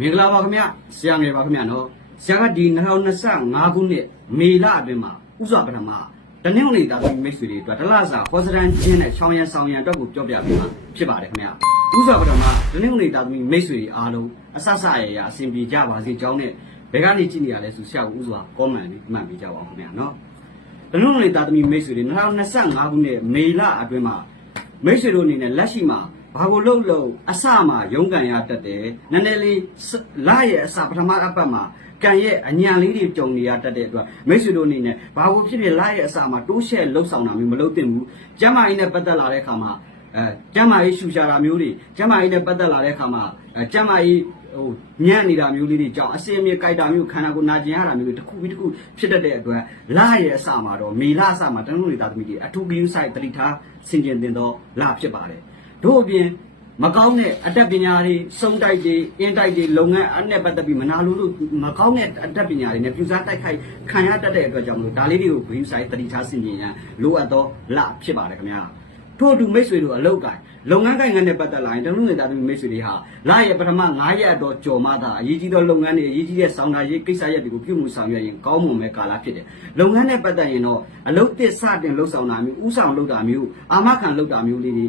မင်္ဂလာပါခင်ဗျဆရာငယ်ပါခင်ဗျနော်ဆရာကဒီ2025ခုနှစ်မေလအတွင်းမှာဥစွာပထမတနင်္ဂနွေသားသမီးမိတ်ဆွေတွေအတွက်တလစာခေါ်စရန်ချင်းနဲ့ချောင်းရန်ဆောင်ရန်အတွက်ကိုပြောပြပေးမှာဖြစ်ပါတယ်ခင်ဗျဥစွာပထမတနင်္ဂနွေသားသမီးမိတ်ဆွေတွေအားလုံးအဆဆရရအစဉ်ပြေကြပါစေကြောင်းနဲ့ဘယ်ကနေကြည့်နေရလဲဆိုဆရာကဥစွာကောမန့်လေးမှတ်ပေးကြပါအောင်ခင်ဗျနော်တနင်္ဂနွေသားသမီးမိတ်ဆွေတွေ2025ခုနှစ်မေလအတွင်းမှာမိတ်ဆွေတို့အနေနဲ့လက်ရှိမှာဘာကိုလှုပ်လို့အစမှာရုံးကန်ရတတ်တယ်နည်းနည်းလေးလရဲ့အစပထမအပတ်မှာကံရဲ့အညံလေးတွေကြုံနေရတတ်တဲ့အတွက်မိတ်ဆွေတို့အနေနဲ့ဘာကိုဖြစ်ဖြစ်လရဲ့အစမှာတိုးရှဲလှုပ်ဆောင်တာမျိုးမလုပ်သင့်ဘူးကျမ်းမာရေးနဲ့ပတ်သက်လာတဲ့အခါမှာကျမ်းမာရေးရှူရှာတာမျိုးတွေကျမ်းမာရေးနဲ့ပတ်သက်လာတဲ့အခါမှာကျမ်းမာရေးညံ့နေတာမျိုးလေးတွေကြောင့်အစင်မြေကြိုက်တာမျိုးခန္ဓာကိုယ်နာကျင်ရတာမျိုးတွေတစ်ခုပြီးတစ်ခုဖြစ်တတ်တဲ့အတွက်လရဲ့အစမှာတော့မေလအစမှာတနင်္ဂနွေသားသမီးတွေအထူးဂရုစိုက်တတိထားဆင်ခြင်သင့်သောလဖြစ်ပါတယ်တို့အပြင်မကောင်းတဲ့အတတ်ပညာတွေစုံတိုက်တွေအင်းတိုက်တွေလုပ်ငန်းအနဲ့ပတ်သက်ပြီးမနာလို့မကောင်းတဲ့အတတ်ပညာတွေနဲ့ပြူစားတိုက်ခိုက်ခံရတတ်တဲ့အတွက်ကြောင့်မလို့ဒါလေးတွေကိုဂရုစိုက်တတိထားဆင်ခြင်ရန်လိုအပ်သောလဖြစ်ပါတယ်ခင်ဗျာထို့အတူမိတ်ဆွေတို့အလောက်ကိုင်လုပ်ငန်းကိုင်ငန်းနဲ့ပတ်သက်လာရင်တနင်္ဂနွေသားသမီးမိတ်ဆွေတွေဟာလရဲ့ပထမ9ရက်တော့ကြော်မှသာအရေးကြီးသောလုပ်ငန်းတွေအရေးကြီးတဲ့ဆောင်တာရေးကိစ္စရပ်တွေကိုပြုမှုဆောင်ရွက်ရင်ကောင်းမွန်မဲ့ကာလဖြစ်တယ်လုပ်ငန်းနဲ့ပတ်သက်ရင်တော့အလုပ်သစ်စတင်လှုပ်ဆောင်တာမျိုးဥဆောင်လုပ်တာမျိုးအာမခံလုပ်တာမျိုးလေးတွေ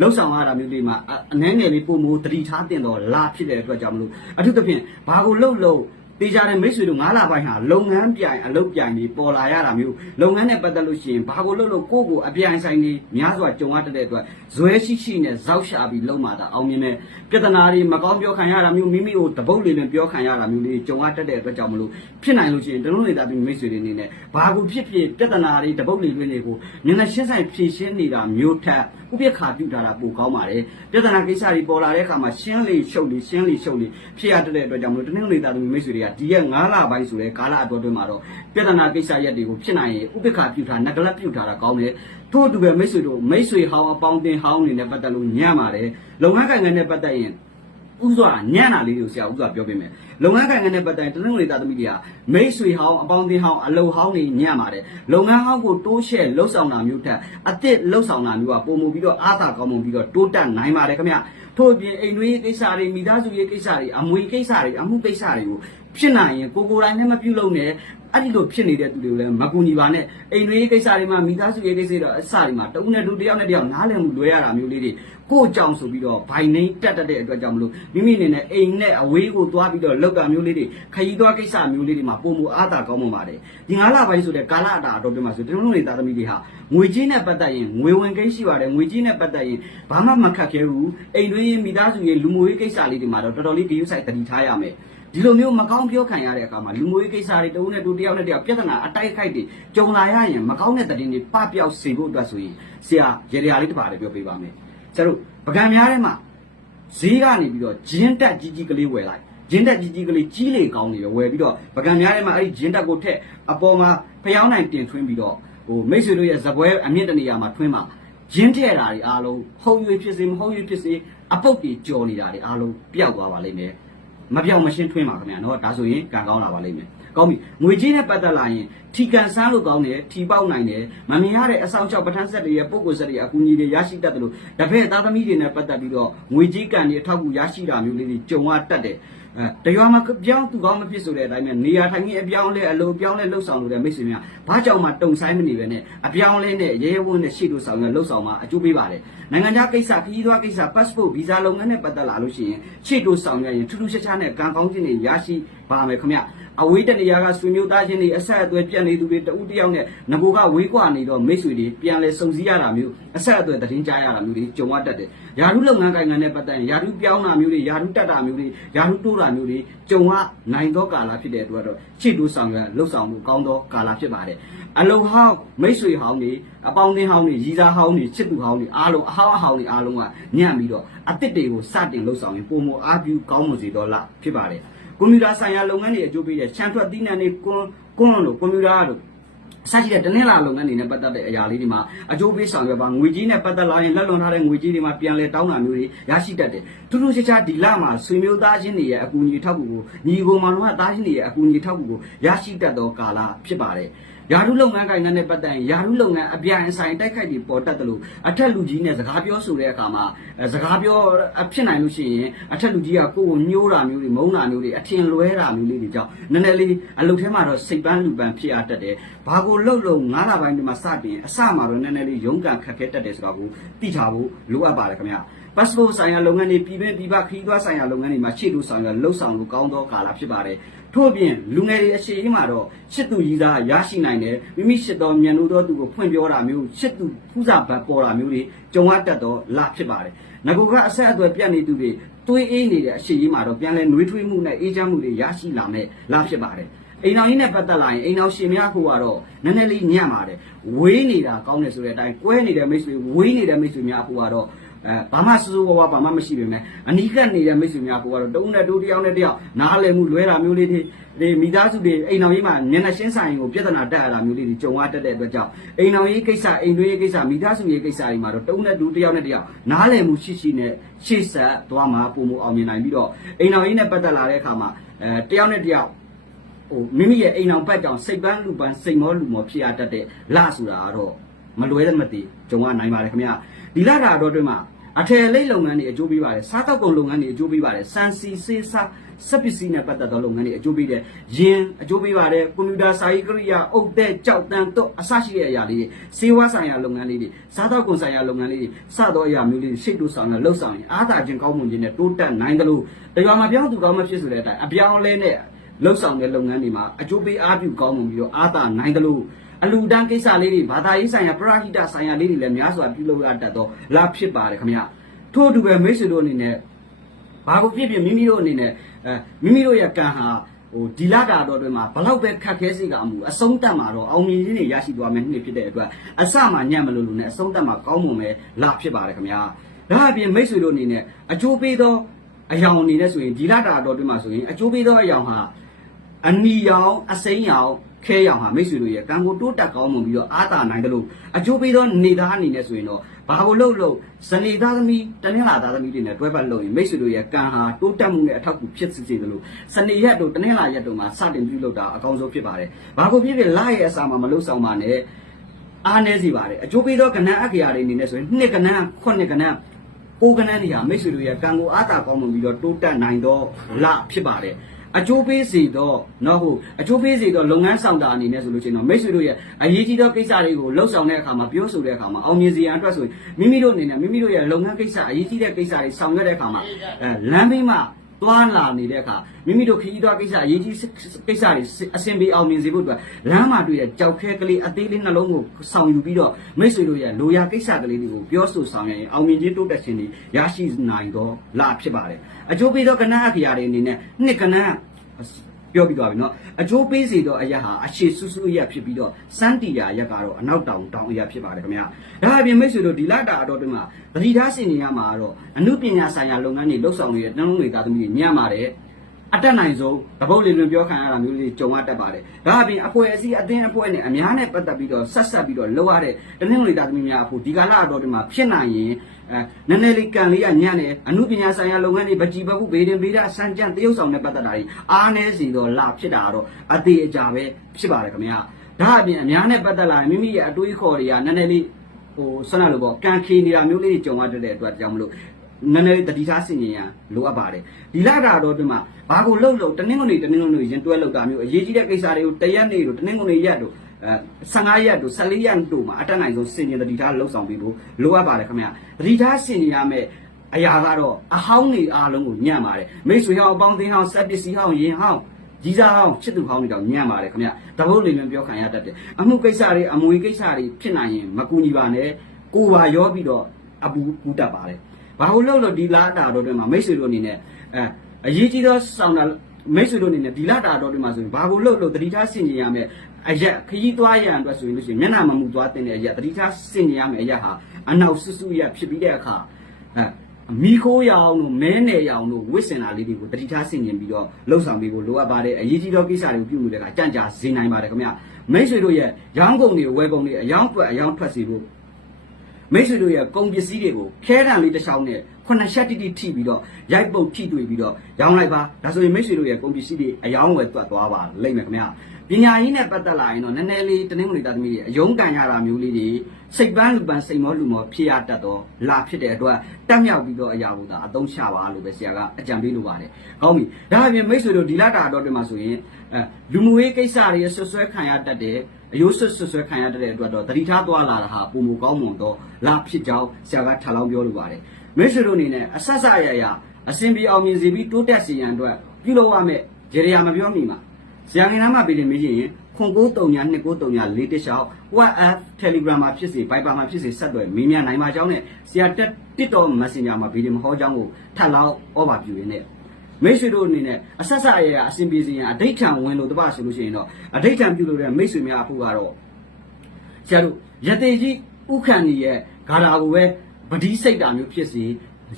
လှုပ်ဆောင်ရတာမျိုးတွေမှာအနှဲငယ်လေးပုံမူတတိထားတင်တော့လာဖြစ်တဲ့အတွက်ကြောင့်မလို့အထူးသဖြင့်ဘာကိုလှုပ်လို့တေချာတဲ့မိတ်ဆွေတို့9လပိုင်းဟာလုပ်ငန်းပြိုင်အလုပ်ပြိုင်တွေပေါ်လာရတာမျိုးလုပ်ငန်းနဲ့ပတ်သက်လို့ရှိရင်ဘာကိုလှုပ်လို့ကိုယ့်ကိုအပြိုင်ဆိုင်တွေများစွာကြုံရတဲ့အတွက်ဇွဲရှိရှိနဲ့ဇောက်ရှာပြီးလုံမာတာအောင်မြင်တဲ့ပြဿနာတွေမကောင်းပြောခံရတာမျိုးမိမိကိုတပုတ်လေးနဲ့ပြောခံရတာမျိုးလေးကြုံရတတ်တဲ့အတွက်ကြောင့်မလို့ဖြစ်နိုင်လို့ရှိရင်တလုံးနေတာပြီးမိတ်ဆွေတွေအနေနဲ့ဘာကိုဖြစ်ဖြစ်ပြဿနာတွေတပုတ်လေးတွေကိုမျက်နှာရှင်းဆိုင်ဖြေရှင်းနေတာမျိုးထက်ဥပ္ပခါပြုထားတာပိုကောင်းပါတယ်ပြဿနာကိစ္စတွေပေါ်လာတဲ့အခါမှာရှင်းလေရှုပ်လေဖြစ်ရတဲ့အတွက်ကြောင့်မလို့တနင်္ဂနွေသားသမီးမိတ်ဆွေတွေကဒီရက်9လပိုင်းဆိုတဲ့ကာလအတော်တွင်းမှာတော့ပြဿနာကိစ္စရပ်တွေကိုဖြစ်နိုင်ရင်ဥပ္ပခါပြုထားနဂလတ်ပြုထားတာကောင်းတယ်ထို့အတူပဲမိတ်ဆွေတို့မိတ်ဆွေဟောင်းအပေါင်းအသင်းဟောင်းတွေနဲ့ပတ်သက်လို့ညံ့ပါတယ်လုပ်ငန်းကိုင်ငန်းနဲ့ပတ်သက်ရင်ဥစွာညံ့တာလေးကိုဆရာဥစွာပြောပေးမယ်လုပ်ငန်းကိုင်ငန်းနဲ့ပတ်သက်ရင်တနင်္ဂနွေသားသမီးတွေကမိတ်ဆွေဟောင်းအပေါင်းအသင်းဟောင်းအလုံဟောင်းတွေညံ့ပါတယ်လုပ်ငန်းဟောင်းကိုတိုးရှဲလှုပ်ဆောင်တာမျိုးထက်အသစ်လှုပ်ဆောင်တာမျိုးကပုံမူပြီးတော့အားသာကောင်းမွန်ပြီးတော့တိုးတက်နိုင်ပါတယ်ခင်ဗျထို့အပြင်အိမ်တွင်းရေးကိစ္စတွေမိသားစုရေးကိစ္စတွေအမွေကိစ္စတွေအမှုကိစ္စတွေကိုဖြစ်နိုင်ရင်ကိုယ်တိုင်နဲ့မပြုလုပ်နဲ့အဲ့ဒီလိုဖြစ်နေတဲ့သူတွေကိုလည်းမကူညီပါနဲ့အိမ်တွင်းရေးကိစ္စတွေမှာမိသားစုရေးကိစ္စတွေအစတွေမှာတဦးနဲ့တယောက်နဲ့တယောက်နားလည်မှုလွဲရတာမျိုးလေးတွေကိုယ့်ကြောင့်ဆိုပြီးတော့ဘိုင်နှိမ့်တက်တဲ့အတွက်ကြောင့်မလို့မိမိအနေနဲ့အိမ်နဲ့အဝေးကိုသွားပြီးတော့လောက်တာမျိုးလေးတွေခရီးသွားကိစ္စမျိုးလေးတွေမှာပုံမူအားသာကောင်းမှပါတယ်ဒီ9လပိုင်းဆိုတဲ့ကာလအတာအတော်ပြမှာဆိုတလုံးတွေသားသမီးတွေဟာငွေကြီးနဲ့ပတ်သက်ရင်ငွေဝင်ကိန်းရှိပါတယ်ငွေကြီးနဲ့ပတ်သက်ရင်ဘာမှမခက်ခဲဘူးအိမ်တွင်းရေးမိသားစုရေးလူမှုရေးကိစ္စလေးတွေမှာတော့တော်တော်လေးဂရုစိုက်တတိထားရမယ်ဒီလိုမျိုးမကောင်းပြောခံရတဲ့အခါမှာလူမျိုးရေးကိစ္စတွေတဦးနဲ့တယောက်နဲ့တယောက်ပြဿနာအတိုက်ခိုက်တွေကြုံလာရရင်မကောင်းတဲ့သတင်းတွေပပျောက်စေဖို့အတွက်ဆိုရင်ဆရာရေရာလေးတစ်ပါးလေးပြောပေးပါမယ်ဆရာတို့ပကံများထဲမှာဈေးကနေပြီးတော့ဂျင်းတက်ကြီးကြီးကလေးဝယ်လိုက်ဂျင်းတက်ကြီးကြီးကလေးကြီးလေကောင်းနေပဲဝယ်ပြီးတော့ပကံများထဲမှာအဲ့ဒီဂျင်းတက်ကိုထက်အပေါ်မှာဖျောင်းနိုင်တင်ထွင်းပြီးတော့မိတ်ဆွေတို့ရဲ့ဇပွဲအမြင့်တနေရာမှာထွင်းမှာဂျင်းထဲတာတွေအားလုံးဟုတ်ရွေးဖြစ်စေမဟုတ်ရွေးဖြစ်စေအပုတ်တွေကြော်နေတာတွေအားလုံးပျောက်သွားပါလိမ့်မယ်မပြောင်းမရှင်းထွင်းပါခင်ဗျာနော်ဒါဆိုရင်ကံကောင်းလာပါလိမ့်မယ်ကောင်းပြီငွေကြီးနဲ့ပတ်သက်လာရင်ထီကန်ဆန်းလို့ကောင်းတယ်ထီပေါက်နိုင်တယ်မမြင်ရတဲ့အဆောင်ချောက်ပဋ္ဌာန်းဆက်တွေရဲ့ပုံကိုယ်ဆက်တွေအကူအညီတွေရရှိတတ်တယ်လို့တပည့်သားသမီးတွေနဲ့ပတ်သက်ပြီးတော့ငွေကြီးကံတွေအထောက်အကူရရှိတာမျိုးလေးတွေကြုံရတတ်တယ်တရွာမှာပြောင်းသူကောင်းမဖြစ်ဆိုတဲ့အတိုင်းပဲနေရာထိုင်ကြီးအပြောင်းလဲအလိုပြောင်းလဲလှုပ်ဆောင်လို့တဲ့မိတ်ဆွေများဘာကြောင့်မှတုံဆိုင်မနေပဲနဲ့အပြောင်းလဲနဲ့ရဲရဲဝန်းနဲ့ရှေ့တို့ဆောင်ရလှုပ်ဆောင်မှာအကျိုးပေးပါတယ်နိုင်ငံခြားကိစ္စခရီးသွားကိစ္စ passport visa လုပ်ငန်းနဲ့ပတ်သက်လာလို့ရှိရင်ရှေ့တို့ဆောင်ရရင်ထူးထူးခြားခြားနဲ့ကံကောင်းခြင်းတွေရရှိပါမယ်ခင်ဗျအဝေးတနေရာကဆွေမျိုးသားချင်းတွေအဆက်အသွယ်ပြတ်နေသူတွေတဦးတယောက်နဲ့ငကိုကဝေးကွာနေတော့မိတ်ဆွေတွေပြန်လဲစုံစည်းရတာမျိုးအဆက်အသွယ်သတင်းကြားရတာမျိုးတွေကြုံရတတ်တယ်ယာရုလုပ်ငန်းကိုင်ငန်းနဲ့ပတ်သက်ရင်ယာရုပြောင်းတာမျိုးတွေယာရုတက်တာမျိုးတွေယာရုတိုးတာမျိုးတွေကြုံရနိုင်သောကာလဖြစ်တဲ့အတွက်တော့ရှေ့တို့ဆောင်ရလှုပ်ဆောင်မှုကောင်းသောကာလဖြစ်ပါတယ်အလုံဟောင်းမိတ်ဆွေဟောင်းတွေအပေါင်းအသင်းဟောင်းတွေရည်စားဟောင်းတွေချစ်သူဟောင်းတွေအားလုံးအဟောင်းအဟောင်းတွေအားလုံးကညံ့ပြီးတော့အသစ်တွေကိုစတင်လှုပ်ဆောင်ရင်ပုံမအားပြုကောင်းမွန်စေတော့လားဖြစ်ပါတယ်ကွန်ပျူတာဆိုင်ရာလုပ်ငန်းတွေအကျိုးပေးတဲ့ချန်ထွက်သီးနှံတွေကွန်းလို့ကွန်ပျူတာတို့အစရှိတဲ့တနင်္လာလုပ်ငန်းတွေနဲ့ပတ်သက်တဲ့အရာလေးတွေမှာအကျိုးပေးဆောင်ရွက်ပါငွေကြီးနဲ့ပတ်သက်လာရင်လက်လွန်ထားတဲ့ငွေကြီးတွေမှာပြန်လဲတောင်းတာမျိုးတွေရရှိတတ်တယ်ထူးထူးခြားခြားဒီလမှာဆွေမျိုးသားချင်းတွေရဲ့အကူအညီထောက်ကူကိုညီကိုမောင်တို့ကသားချင်းတွေရဲ့အကူအညီထောက်ကူကိုရရှိတတ်သောကာလဖြစ်ပါတယ် ယာရုလုပ်ငန်းကိုင်နဲ့ပတ်သက်ရင်ယာရုလုပ်ငန်းအပြိုင်အဆိုင်တိုက်ခိုက်ပြီးပေါ်တက်တယ်လို့အထက်လူကြီးနဲ့စကားပြောဆိုတဲ့အခါမှာစကားပြောဖြစ်နိုင်လို့ရှိရင်အထက်လူကြီးကကိုယ်ကိုညှိုးတာမျိုးတွေမုန်းတာမျိုးတွေအထင်လွဲတာမျိုးလေးတွေကြောင့်နည်းနည်းလေးအလုပ်ထဲမှာတော့စိတ်ပန်းလူပန်းဖြစ်ရတတ်တယ်ဘာကိုလှုပ်9လပိုင်းဒီမှာစတင်အစမှာတော့နည်းနည်းလေးရုန်းကန်ခက်ခဲတတ်တယ်ဆိုတော့ကိုသိထားဖို့လိုအပ်ပါတယ်ခင်ဗျာpassport ဆိုင်ရာလုပ်ငန်းတွေပြည်ပခရီးသွားဆိုင်ရာလုပ်ငန်းတွေမှာရှေ့လို့ဆောင်ရလှုပ်ဆောင်လို့ကောင်းသောကာလဖြစ်ပါတယ်ထို့အပြင်လူငယ်တွေအခြေအင်းမှာတော့ရှစ်သူကြီးသားရရှိနိုင်တယ်မိမိရှစ်တော်မြန်လို့တော့သူကိုဖွင့်ပြောတာမျိုးရှစ်သူဖူးစာဘတ်ပေါ်တာမျိုးတွေကြုံရတတ်တော့လဖြစ်ပါတယ်ငကိုကအဆက်အသွယ်ပြတ်နေသူတွေတွေးအေးနေတဲ့အအခြေအင်းမှာတော့ပြန်လဲနှွေးထွေးမှုနဲ့အေးချမ်းမှုတွေရရှိလာမယ်လဖြစ်ပါတယ်အိမ်တော်ကြီးနဲ့ပတ်သက်လာရင်အိမ်တော်ရှင်များဖို့ကတော့နည်းနည်းလေးညံ့ပါတယ်ဝေးနေတာကောင်းတယ်ဆိုတဲ့အတိုင်းကွဲနေတဲ့မိတ်ဆွေဝေးနေတဲ့မိတ်ဆွေများဖို့ကတော့ဘာမှစိုးစိုးဝါးဝါဘာမှမရှိပေမဲ့အနီးကပ်နေတဲ့မိတ်ဆွေများကိုကတော့တုံးနဲ့တိုးတယောက်နဲ့တယောက်နားလည်မှုလွဲတာမျိုးလေးတွေမိသားစုတွေအိမ်တော်ကြီးမှာမျက်နှာရှင်းဆိုင်ကိုပြဿနာတက်ရတာမျိုးလေးတွေကြုံရတတ်တဲ့အတွက်ကြောင့်အိမ်တော်ကြီးကိစ္စအိမ်တွင်းရေးကိစ္စမိသားစုရေးကိစ္စတွေမှာတော့တုံးနဲ့တိုးတယောက်နဲ့တယောက်နားလည်မှုရှိနဲ့ရှေ့ဆက်သွားမှာပုံမအောင်မြင်နိုင်ပြီးတော့အိမ်တော်ကြီးနဲ့ပတ်သက်လာတဲ့အခါမှာတယောက်နဲ့တယောက်မိမိရဲ့အိမ်အောင်ဘက်ကြောင့်စိတ်ပန်းလူပန်းစိတ်မောလူမောဖြစ်ရတတ်တဲ့လဆိုတာကတော့မလွဲတဲ့မသိကြုံရနိုင်ပါတယ်ခင်ဗျာဒီလတာတော့တွင်မှာအထယ်လိတ်လုပ်ငန်းတွေအကျိုးပေးပါတယ်စားတောက်ကုန်လုပ်ငန်းတွေအကျိုးပေးပါတယ်စံစီစေးစားစက်ပစ္စည်းနဲ့ပတ်သက်သောလုပ်ငန်းတွေအကျိုးပေးတယ်ယင်းအကျိုးပေးပါတယ်ကွန်ပျူတာစာရေးကိရိယာအုတ်တဲ့ကြောက်တန်းတော့အစရှိတဲ့အရာလေးတွေစေဝါဆိုင်ရာလုပ်ငန်းလေးတွေစားတောက်ကုန်ဆိုင်ရာလုပ်ငန်းလေးတွေစသောအရာမျိုးလေးတွေရှေ့တိုးဆောင်ရလှုပ်ဆောင်ရင်အားသာခြင်းကောင်းမွန်ခြင်းနဲ့တိုးတက်နိုင်တယ်လို့တရားမှာပြောင်းသူကောင်းမဖြစ်ဆိုတဲ့အတိုင်းအပြောင်းလဲနဲ့လှုပ်ဆောင်တဲ့လုပ်ငန်းတွေမှာအကျိုးပေးအားပြုကောင်းမွန်ပြီးတော့အားသာနိုင်တယ်လို့အလူတန်းကိစ္စလေးတွေဘာသာရေးဆိုင်ရာပရဟိတဆိုင်ရာလေးတွေလည်းများစွာပြုလုပ်ရတတ်တော့လာဖြစ်ပါတယ်ခင်ဗျာထို့အတူပဲမိတ်ဆွေတို့အနေနဲ့ဘာကိုဖြစ်ဖြစ်မိမိတို့အနေနဲ့မိမိတို့ရဲ့ကံဟာဒီလတာတော်တွေမှာဘလောက်ပဲခက်ခဲစေကမှုအဆုံးတက်မှာတော့အောင်မြင်ခြင်းတွေရရှိသွားမယ်နှစ်ဖြစ်တဲ့အတွက်အစမှညံ့မလို့လို့နဲ့အဆုံးတက်မှာကောင်းမွန်ပဲလာဖြစ်ပါတယ်ခင်ဗျာဒါအပြင်မိတ်ဆွေတို့အနေနဲ့အကျိုးပေးသောအယောင်အနေနဲ့ဆိုရင်ဒီလတာတော်တွေမှာဆိုရင်အကျိုးပေးသောအယောင်ဟာအနီရောင်အစိမ်းရောင်ခဲရောင်ဟာမိတ်ဆွေတို့ရဲ့ကံကိုတိုးတက်ကောင်းမွန်ပြီးတော့အားသာနိုင်တယ်လို့အကျိုးပေးသောနေသားအနေနဲ့ဆိုရင်တော့ဘာကိုလို့ဇနေသားသမီးတနင်္လာသားသမီးတွေနဲ့တွဲပတ်လို့ရင်မိတ်ဆွေတို့ရဲ့ကံဟာတိုးတက်မှုနဲ့အထောက်အကူဖြစ်စေတယ်လို့ဇနေရက်တို့တနင်္လာရက်တို့မှာစတင်ပြုလုပ်တာအကောင်းဆုံးဖြစ်ပါတယ်ဘာကိုဖြစ်ဖြစ်လရဲ့အစာမှာမလို့ဆောင်ပါနဲ့အားနည်းစီပါတယ်အကျိုးပေးသောကဏ္ဍအခရာတွေအနေနဲ့ဆိုရင်2ကဏ္ဍ9ကဏ္ဍ9ကဏ္ဍတွေဟာမိတ်ဆွေတို့ရဲ့ကံကိုအားသာကောင်းမွန်ပြီးတော့တိုးတက်နိုင်သောလဖြစ်ပါတယ်အကျိုးပေးစေတော့နော်ဟုတ်အကျိုးပေးစေတော့လုပ်ငန်းဆောင်တာအနေနဲ့ဆိုလို့ရှိရင်တော့မိတ်ဆွေတို့ရဲ့အရေးကြီးသောကိစ္စတွေကိုလှုပ်ဆောင်တဲ့အခါမှာပြောဆိုတဲ့အခါမှာအောင်မြင်စေရန်အတွက်ဆိုရင်မိမိတို့အနေနဲ့မိမိတို့ရဲ့လုပ်ငန်းကိစ္စအရေးကြီးတဲ့ကိစ္စတွေဆောင်ရွက်တဲ့အခါမှာလမ်းဘေးမှာသွားလာနေတဲ့အခါမိမိတို့ခရီးသွားကိစ္စအရေးကြီးကိစ္စတွေအဆင်ပြေအောင်မြင်စေဖို့အတွက်လမ်းမှာတွေ့တဲ့ကြောက်ခဲကလေးအသေးလေးနှလုံးကိုဆောင်ယူပြီးတော့မိတ်ဆွေတို့ရဲ့လိုရာကိစ္စကလေးတွေကိုပြောဆိုဆောင်ရွက်ရင်အောင်မြင်ခြင်းတိုးတက်ခြင်းတွေရရှိနိုင်တော့လာဖြစ်ပါတယ်အကျိုးပေးသောကဏ္ဍအခရာတွေအနေနဲ့နှစ်ကဏ္ဍပြောပြီးသွားပြီเนาะအကျိုးပေးစေသောအရာဟာအခြေဆူဆူအရာဖြစ်ပြီးတော့စန်းတီယာရက်ကတော့အနောက်တောင်အရာဖြစ်ပါတယ်ခင်ဗျာဒါအပြင်မိတ်ဆွေတို့ဒီလတာအတော်တွင်မှာသတိထားစင်နေရမှာတော့အမှုပညာဆိုင်ရာလုပ်ငန်းတွေလှုပ်ဆောင်နေတဲ့နှလုံးတွေသားသမီးတွေညံ့ပါတယ်အတက်နိုင်ဆုံးတပုတ်လေးလွင်ပြောခံရတာမျိုးလေးကြုံရတတ်ပါတယ်ဒါအပြင်အဖွဲ့အစည်းအသင်းအဖွဲ့နဲ့အများနဲ့ပတ်သက်ပြီးတော့ဆက်ပြီးတော့လောက်ရတဲ့တနင်္ဂနွေသားသမီးများအဖို့ဒီကာလအတော်တွင်မှာဖြစ်နိုင်ရင်နည်းနည်းလေးကံလေးကညံ့တယ်အမှုပညာဆိုင်ရာလုပ်ငန်းတွေပကြည်ပခုဘေးတင်ဘေးဒဆန်းကျန်တရုပ်ဆောင်နဲ့ပတ်သက်တာတွေအားနည်းစီတော့လဖြစ်တာတော့အသေးအကြပဲဖြစ်ပါတယ်ခင်ဗျာဒါအပြင်အများနဲ့ပတ်သက်လာရင်မိမိရဲ့အတွေးခေါ်တွေကနည်းနည်းလေးဆွမ်းနာလို့ပေါ့ကံခေနေတာမျိုးလေးတွေကြုံရတဲ့အတွက်ကြောင့်မလို့နည်းနည်းတတိထားဆင်ញင်ရလိုအပ်ပါတယ်ဒီလတာတော့ဒီမှာဘာကိုလှုပ်တနင်္ဂနွေရင်တွဲလှုပ်တာမျိုးအရေးကြီးတဲ့ကိစ္စတွေကိုတရက်နေ့တို့တနင်္ဂနွေရက်တို့15ရက်တို့14ရက်တို့မှာအတက်နိုင်ဆုံးဆင်ញင်တတိထားလှုပ်ဆောင်ပြီးဖို့လိုအပ်ပါတယ်ခင်ဗျာတတိထားဆင်ញင်ရမယ်အရာကတော့အဟောင်းတွေအားလုံးကိုညံ့ပါတယ်မိတ်ဆွေဟောင်းအပေါင်းအသင်းဟောင်းစက်ပစ္စည်းဟောင်းရင်ဟောင်းကြီးစားဟောင်းချစ်သူဟောင်းတွေတောင်ညံ့ပါတယ်ခင်ဗျာတပုတ်လေးပြောခံရတတ်တယ်အမှုကိစ္စတွေအမွေကိစ္စတွေဖြစ်နိုင်ရင်မကူညီပါနဲ့ကိုပါရောပြီးတော့အပူကူတတ်ပါတယ်ဘာလို့လို့ဒီလာတာတော့တွင်မှာမိတ်ဆွေတို့အနေနဲ့အရေးကြီးသောဆောင်တာမိတ်ဆွေတို့အနေနဲ့ဒီလာတာတော့တွင်မှာဆိုရင်ဘာလို့တတိထားဆင်ញင်ရမယ်အရက်ခရီးသွားရန်အတွက်ဆိုရင်လို့ရှိရင်မျက်နှာမမူသွားတဲ့အရက်တတိထားဆင်ញင်ရမယ်အရက်ဟာအနောက်စွစွရက်ဖြစ်ပြီးတဲ့အခါမီခိုးရောင်တို့မဲနယ်ရောင်တို့ဝစ်စင်တာလေးတွေကိုတတိထားဆင်ញင်ပြီးတော့လှုပ်ဆောင်ပြီးဖို့လိုအပ်ပါတယ်အရေးကြီးသောကိစ္စတွေကိုပြုမှုတဲ့အခါကြံ့ကြာစေနိုင်ပါတယ်ခင်ဗျမိတ်ဆွေတို့ရဲ့ရောင်းကုန်တွေဝယ်ကုန်တွေအယောင်းထွက်စီဖို့မိတ်ဆွေတို့ရဲ့ကုန်ပစ္စည်းတွေကိုခဲတံလေးတစ်ချောင်းနဲ့ ခုနှစ်ချက်တိတိထိပြီးတော့ရိုက်ပုတ်ထိတွေ့ပြီးတော့ရောင်းလိုက်ပါဒါဆိုရင်မိတ်ဆွေတို့ရဲ့ကုန်ပစ္စည်းတွေအယောင်းဝယ်တွက်သွားပါလိမ့်မယ်ခင်ဗျာပညာရေးနဲ့ပတ်သက်လာရင်တော့နည်းနည်းလေးတနင်္ဂနွေသားသမီးတွေအယုံကန်ရတာမျိုးလေးတွေစိတ်ပန်းလူပန်းစိတ်မောလူမောဖြစ်ရတတ်တော့လာဖြစ်တဲ့အတွက်တက်မြောက်ပြီးတော့အရာကိုသာအသုံးချပါလို့ပဲဆရာကအကြံပေးလိုပါတယ်ကောင်းပြီဒါအပြင်မိတ်ဆွေတို့ဒီလတာတော့တွင်မှာဆိုရင်လူမှုရေးကိစ္စတွေဆွဆွဲခံရတတ်တယ်အယိုးဆွဆွဲခံရတဲ့အတွက်တော့တတိထားသွားလာတာဟာပုံမကောင်းမွန်တော့လာဖြစ်ကြောင်းဆရာကထပ်လောင်းပြောလိုပါတယ်မိတ်ဆွေတို့အနေနဲ့အဆက်ဆက်ရရအစဉ်ပြေအောင်မြင်စေပြီးတိုးတက်စေရန်အတွက်ပြုလုပ်ရမယ့်ဂျေရီယာမပြောမိမှာဆရာငယ်နာမှာပြည်နေမေးရင်ခွန်9392946 WhatsApp Telegram မှာဖြစ်စေ Viber မှာဖြစ်စေဆက်သွယ်မေးမြန်းနိုင်ပါကြောင်းနဲ့ဆရာTikTok Messenger မှာဗီဒီယိုမဟောကြောင်းကိုထပ်လောင်းဩဘာပြုရင်းနဲ့မိတ်ဆွေတို့အနေနဲ့အဆက်ဆက်ရရအစဉ်ပြေစေရန်အဋိဌံဝင်လို့တပတ်ဆိုလို့ရှိရင်တော့အဋိဌံပြုလို့တဲ့မိတ်ဆွေများအဖို့ကတော့ဆရာတို့ရတေကြီးဥခန္ဒီရဲ့ဂါထာကိုပဲပတိစိတ်တာမျိုးဖြစ်စေ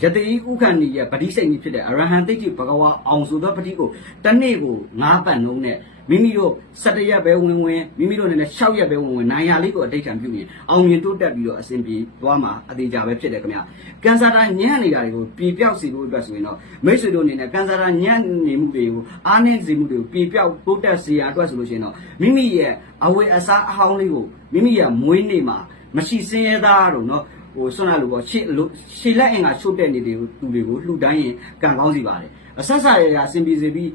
ရတေကြီးဥခန္ဒီရဲ့ပတိစိတ်ကြီးဖြစ်တဲ့အရဟံတိတ်တိဘဂဝါအောင်ဆိုသောပတိကိုတစ်နေ့ကို9ပတ်နှုန်းနဲ့မိမိတို့17ရက်ပဲဝင်မိမိတို့နဲ့6ရက်ပဲဝင်နိုင်ရလေးကိုအဋိဌံပြုနေအောင်မြင်တိုးတက်ပြီးတော့အစဉ်ပြေသွားမှာအသေးကြပဲဖြစ်တယ်ခင်ဗျာကန်ဆာတာညံ့နေတာတွေကိုပြေပြောက်စေဖို့အတွက်ဆိုရင်တော့မိတ်ဆွေတို့အနေနဲ့ကန်ဆာတာညံ့နေမှုတွေကိုအားနည်းစေမှုတွေကိုပြေပြောက်တိုးတက်စေရအတွက်ဆိုလို့ရှိရင်တော့မိမိရဲ့အဝေအစားအဟောင်းလေးကိုမိမိရဲ့မွေးနေ့မှာမရှိစင်းရဲသားတော့နော်ဟိုဆွမ်းလာလို့ပေါ့ရှေလက်အင်ကချို့တဲ့နေတွေကိုသူတွေကိုလှူဒန်းရင်ကံကောင်းစီပါတယ်အဆက်ဆက်ရရအစဉ်ပြေစေပြီး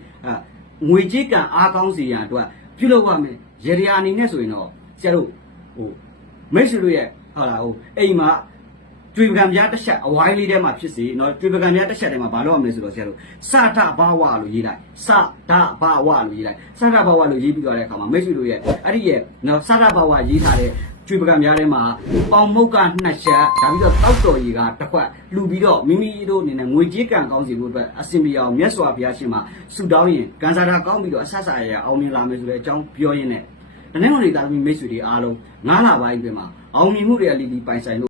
ငွေကြေးကံအားကောင်းစေရန်အတွက်ပြုလုပ်ရမယ်ရေဒီယာအနေနဲ့ဆိုရင်တော့ဆရာတို့ဟိုမိတ်ဆွေတို့ရဲ့ဟုတ်လားဟိုအိမ်မှာကျွေပကံပြားတစ်ချက်အဝိုင်းလေးထဲမှာဖြစ်စေနော်ကျွေပကံပြားတစ်ချက်ထဲမှာဘာလို့ရမလဲဆိုတော့ဆရာတို့စထဘာဝလို့ရေးလိုက်စဒဘာဝလို့ရေးလိုက်စထဘာဝလို့ရေးပြီးသွားတဲ့အခါမှာမိတ်ဆွေတို့ရဲ့အဲ့ဒီရဲ့နော်စထဘာဝရေးထားတဲ့ကျွေပကံများထဲမှာပေါင်မုတ်က2ချက်ဒါပြီးတော့တောက်တော်ကြီးကတစ်ခွက်လှူပြီးတော့မိမိတို့အနေနဲ့ငွေကြေးကံကောင်းစီဖို့အတွက်အစင်ပြေအောင်မြတ်စွာဘုရားရှင်မှာဆုတောင်းရင်ကံစားတာကောင်းပြီးတော့အဆက်ဆက်ရအောင်မြင်လာမယ်ဆိုတဲ့အကြောင်းပြောရင်းနဲ့တနင်္ဂနွေသားသမီးမိတ်ဆွေတွေအားလုံး9လပိုင်းအတွင်းမှာအောင်မြင်မှုတွေအလီလီပိုင်ဆိုင်လို့